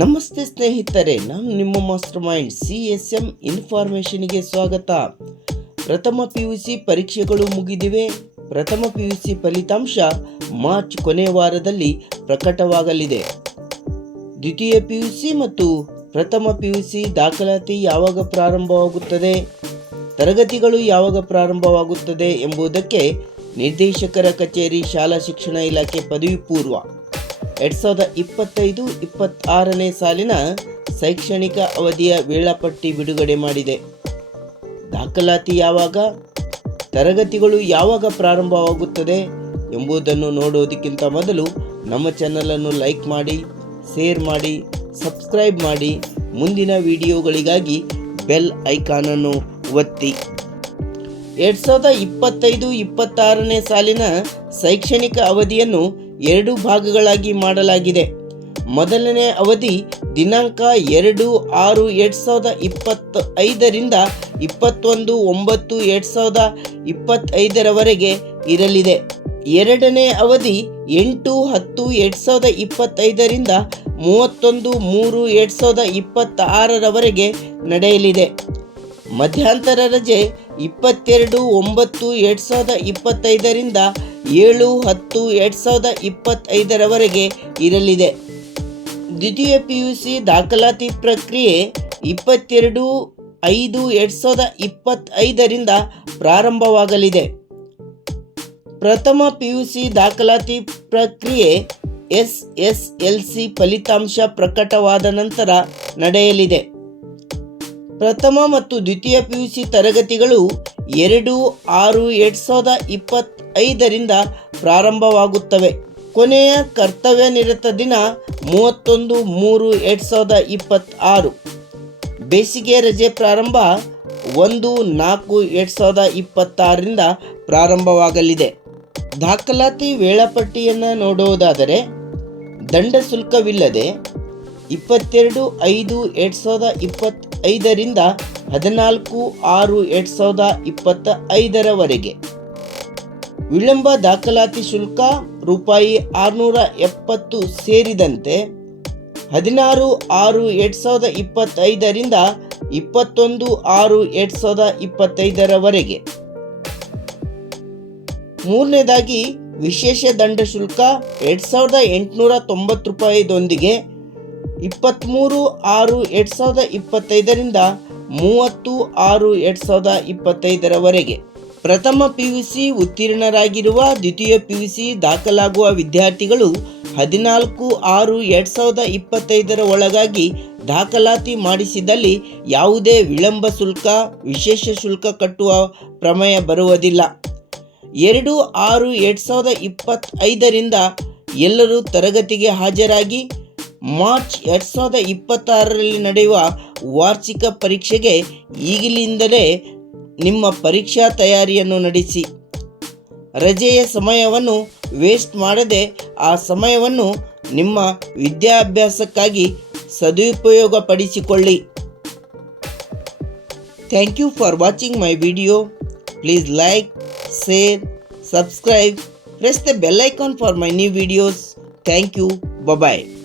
ನಮಸ್ತೆ ಸ್ನೇಹಿತರೆ, ನಾನು ನಿಮ್ಮ master mind C S M ಇನ್ಫಾರ್ಮೇಷನ್ಗೆ ಸ್ವಾಗತ. ಪ್ರಥಮ ಪಿ ಯು ಸಿ ಪರೀಕ್ಷೆಗಳು ಮುಗಿದಿವೆ. ಪ್ರಥಮ ಪಿ ಯು ಸಿ ಫಲಿತಾಂಶ ಮಾರ್ಚ್ ಕೊನೆಯ ವಾರದಲ್ಲಿ ಪ್ರಕಟವಾಗಲಿದೆ. ದ್ವಿತೀಯ ಪಿ ಯು ಸಿ ಮತ್ತು ಪ್ರಥಮ ಪಿ ಯು ಸಿ ದಾಖಲಾತಿ ಯಾವಾಗ ಪ್ರಾರಂಭವಾಗುತ್ತದೆ? ತರಗತಿಗಳು ಯಾವಾಗ ಪ್ರಾರಂಭವಾಗುತ್ತದೆ ಎಂಬುದಕ್ಕೆ ನಿರ್ದೇಶಕರ ಕಚೇರಿ, ಶಾಲಾ ಶಿಕ್ಷಣ ಇಲಾಖೆ ಪದವಿ ಪೂರ್ವ ಎರಡ್ ಸಾವಿರದ ಇಪ್ಪತ್ತೈದು ಇಪ್ಪತ್ತಾರನೇ ಸಾಲಿನ ಶೈಕ್ಷಣಿಕ ಅವಧಿಯ ವೇಳಾಪಟ್ಟಿ ಬಿಡುಗಡೆ ಮಾಡಿದೆ. ದಾಖಲಾತಿ ಯಾವಾಗ, ತರಗತಿಗಳು ಯಾವಾಗ ಪ್ರಾರಂಭವಾಗುತ್ತದೆ ಎಂಬುದನ್ನು ನೋಡೋದಕ್ಕಿಂತ ಮೊದಲು ನಮ್ಮ ಚಾನಲನ್ನು ಲೈಕ್ ಮಾಡಿ, ಶೇರ್ ಮಾಡಿ, ಸಬ್ಸ್ಕ್ರೈಬ್ ಮಾಡಿ. ಮುಂದಿನ ವಿಡಿಯೋಗಳಿಗಾಗಿ ಬೆಲ್ ಐಕಾನನ್ನು ಒತ್ತಿ. ಎರಡ್ ಸಾವಿರದ ಇಪ್ಪತ್ತೈದು ಇಪ್ಪತ್ತಾರನೇ ಸಾಲಿನ ಶೈಕ್ಷಣಿಕ ಅವಧಿಯನ್ನು ಎರಡು ಭಾಗಗಳಾಗಿ ಮಾಡಲಾಗಿದೆ. ಮೊದಲನೇ ಅವಧಿ ದಿನಾಂಕ ಎರಡು ಆರು ಎರಡು ಸಾವಿರದ ಇಪ್ಪತ್ತ ಐದರಿಂದ ಇಪ್ಪತ್ತೊಂದು ಒಂಬತ್ತು ಎರಡು ಸಾವಿರದ ಇಪ್ಪತ್ತೈದರವರೆಗೆ ಇರಲಿದೆ. ಎರಡನೇ ಅವಧಿ ಎಂಟು ಹತ್ತು ಎರಡು ಸಾವಿರದ ಇಪ್ಪತ್ತೈದರಿಂದ ಮೂವತ್ತೊಂದು ಮೂರು ಎರಡು ಸಾವಿರದ ಇಪ್ಪತ್ತಾರರವರೆಗೆ ನಡೆಯಲಿದೆ. ಮಧ್ಯಂತರ ರಜೆ ಇಪ್ಪತ್ತೆರಡು ಒಂಬತ್ತು ಎರಡು ಸಾವಿರದ ಇಪ್ಪತ್ತೈದರಿಂದ ಏಳು ಹತ್ತು ಎರಡು ಸಾವಿರದ ಇಪ್ಪತ್ತೈದರವರೆಗೆ ಇರಲಿದೆ. ದ್ವಿತೀಯ ಪಿ ಯು ಸಿ ದಾಖಲಾತಿ ಪ್ರಕ್ರಿಯೆ ಇಪ್ಪತ್ತೆರಡು ಐದು ಎರಡು ಸಾವಿರದ ಇಪ್ಪತ್ತೈದರಿಂದ ಪ್ರಾರಂಭವಾಗಲಿದೆ. ಪ್ರಥಮ ಪಿ ಯು ಸಿ ದಾಖಲಾತಿ ಪ್ರಕ್ರಿಯೆ ಎಸ್ ಎಸ್ ಎಲ್ ಸಿ ಫಲಿತಾಂಶ ಪ್ರಕಟವಾದ ನಂತರ ನಡೆಯಲಿದೆ. ಪ್ರಥಮ ಮತ್ತು ದ್ವಿತೀಯ ಪಿ ಯು ಸಿ ತರಗತಿಗಳು ಎರಡು ಆರು ಎರಡು ಸಾವಿರದ ಇಪ್ಪತ್ತೈದರಿಂದ ಪ್ರಾರಂಭವಾಗುತ್ತವೆ. ಕೊನೆಯ ಕರ್ತವ್ಯ ನಿರತ ದಿನ ಮೂವತ್ತೊಂದು ಮೂರು ಎರಡು ಸಾವಿರದ ಇಪ್ಪತ್ತಾರು. ಬೇಸಿಗೆ ರಜೆ ಪ್ರಾರಂಭ ಒಂದು ನಾಲ್ಕು ಎರಡು ಸಾವಿರದ ಇಪ್ಪತ್ತಾರರಿಂದ ಪ್ರಾರಂಭವಾಗಲಿದೆ. ದಾಖಲಾತಿ ವೇಳಾಪಟ್ಟಿಯನ್ನು ನೋಡುವುದಾದರೆ, ದಂಡ ಶುಲ್ಕವಿಲ್ಲದೆ ಇಪ್ಪತ್ತೆರಡು ಐದು ಎರಡು ಸಾವಿರದ ಇಪ್ಪತ್ತೈದರಿಂದ ಹದಿನಾಲ್ಕು ಆರು ಎರಡು ಸಾವಿರದ ಇಪ್ಪತ್ತ ಐದರವರೆಗೆ ವಿಳಂಬ ದಾಖಲಾತಿ ಶುಲ್ಕ ರೂಪಾಯಿ ಆರುನೂರ ಎಪ್ಪತ್ತು ಸೇರಿದಂತೆ ಹದಿನಾರು ಆರು ಎರಡು ಸಾವಿರದ ಇಪ್ಪತ್ತೈದರಿಂದ ಇಪ್ಪತ್ತೊಂದು ಆರು ಎರಡು ಸಾವಿರದ ಇಪ್ಪತ್ತೈದರವರೆಗೆ. ಮೂರನೇದಾಗಿ ವಿಶೇಷ ದಂಡ ಶುಲ್ಕ ಎರಡು ಸಾವಿರದ ಎಂಟುನೂರ ತೊಂಬತ್ತು ರೂಪಾಯಿದೊಂದಿಗೆ ಇಪ್ಪತ್ತ್ಮೂರು ಆರು ಎರಡು ಸಾವಿರದ ಇಪ್ಪತ್ತೈದರಿಂದ ಮೂವತ್ತು ಆರು ಎರಡು ಸಾವಿರದ ಇಪ್ಪತ್ತೈದರವರೆಗೆ. ಪ್ರಥಮ ಪಿ ಯು ಸಿ ಉತ್ತೀರ್ಣರಾಗಿರುವ ದ್ವಿತೀಯ ಪಿ ಯು ಸಿ ದಾಖಲಾಗುವ ವಿದ್ಯಾರ್ಥಿಗಳು ಹದಿನಾಲ್ಕು ಆರು ಎರಡು ಸಾವಿರದ ಇಪ್ಪತ್ತೈದರ ಒಳಗಾಗಿ ದಾಖಲಾತಿ ಮಾಡಿಸಿದಲ್ಲಿ ಯಾವುದೇ ವಿಳಂಬ ಶುಲ್ಕ, ವಿಶೇಷ ಶುಲ್ಕ ಕಟ್ಟುವ ಪ್ರಮೇಯ ಬರುವುದಿಲ್ಲ. ಎರಡು ಆರು ಎರಡು ಸಾವಿರದ ಇಪ್ಪತ್ತೈದರಿಂದ ಎಲ್ಲರೂ ತರಗತಿಗೆ ಹಾಜರಾಗಿ ಮಾರ್ಚ್ ಎರಡು ಸಾವಿರದ ಇಪ್ಪತ್ತಾರರಲ್ಲಿ ನಡೆಯುವ ವಾರ್ಷಿಕ ಪರೀಕ್ಷೆಗೆ ಈಗಲಿಂದಲೇ ನಿಮ್ಮ ಪರೀಕ್ಷಾ ತಯಾರಿಯನ್ನು ನಡೆಸಿ ರಜೆಯ ಸಮಯವನ್ನು ವೇಸ್ಟ್ ಮಾಡದೆ ಆ ಸಮಯವನ್ನು ನಿಮ್ಮ ವಿದ್ಯಾಭ್ಯಾಸಕ್ಕಾಗಿ ಸದುಪಯೋಗಪಡಿಸಿಕೊಳ್ಳಿ thank you for watching my video please like share subscribe press the icon for my new videos. Thank you. Bye bye.